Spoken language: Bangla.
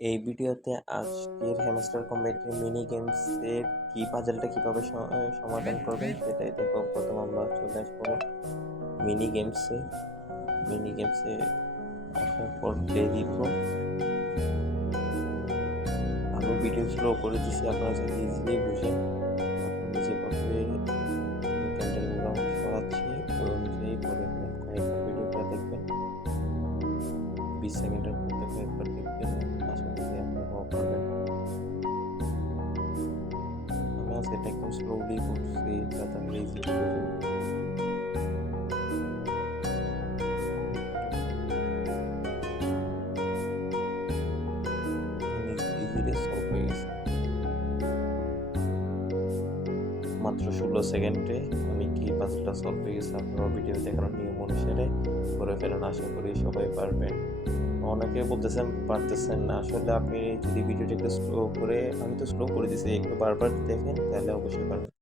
এই ভিডিওতে আজকের হ্যামস্টার কম্বাইনের মিনি গেমসের কি পাজলটা কিভাবে সমাধান করবেন সেটাই দেখো। প্রথম আমরা চলে আসবো মিনি গেমসে। মিনি গেমসে আসার পর প্লে দিব। আমি ভিডিও স্লো করে দিচ্ছি, আপনারা যাতে ইজিলি বুঝেন। আমি যেভাবে ক্যান্ডেলগুলো সরাচ্ছি ওই অনুযায়ী পরে কয়েকবার ভিডিওটা দেখবেন। 20 সেকেন্ডের মধ্যে কয়েকবার দেখবেন, আশা করি আপনারাও পারবেন। আমি আজকে এটা একদম স্লোলি করছি যাতে আমরা ইজিলি বুঝে ইজিলি সলভ হয়ে গেছে। মাত্র 16 সেকেন্ডে আমি কি পাজলটা সলভ হয়ে গেছে। আপনারা ভিডিও দেখার নিয়ম অনুসারে করে ফেলেন, আশা করি সবাই পারবেন। অনেকে বলতেছেন পারতেছেন না, আসলে আপনি যদি ভিডিওটা একটু স্লো করে, আমি তো স্লো করে দিছি, একটু বারবার দেখেন তাহলে অবশ্যই পারবেন।